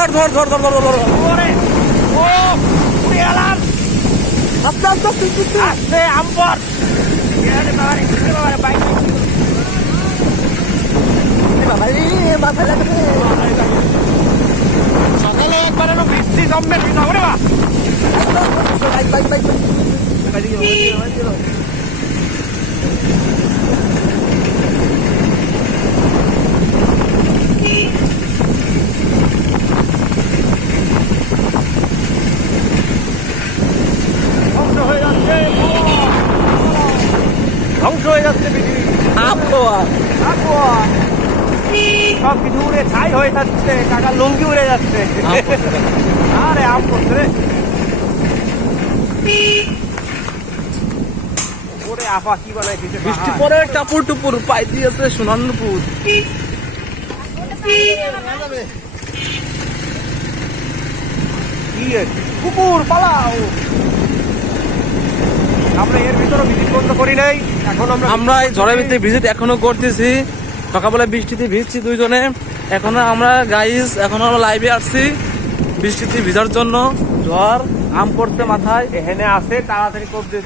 ধর ধর ধর ধর ধর ধর ওরে ও উড়ে গেলাম। আস্তে আস্তে আস্তে আমপর বাইক মাথায় লাগবে। সকালে একবার এলো বৃষ্টি জমবে ওরে বা বাইক বাইক বাইক ধ্বংস হয়ে যাচ্ছে ধ্বংস হয়ে যাচ্ছে পৃথিবী। আবহাওয়া সব কিছু উড়ে ছাই হয়ে যাচ্ছে, কাকার লুঙ্গি উড়ে যাচ্ছে। আরে আম করছে রে ওরে আপা কি বানাই দিতে বৃষ্টি পরে টাপুর টুপুর পাই দিয়েছে সোনারপুর। কি কুকুর পালাও। আমরা এর ভিতরে ভিজিট বন্ধ করি নাই, এখন আমরা এই ঝড়ের ভিতরে ভিজিট এখনো করতেছি। সকালবেলা বৃষ্টিতে ভিজছি দুইজনে। এখনো আমরা গাইস এখনো আমরা লাইভে আসছি বৃষ্টিতে ভিজার জন্য। ঝড় আম পড়তে মাথায় এখানে আসে তাড়াতাড়ি করতে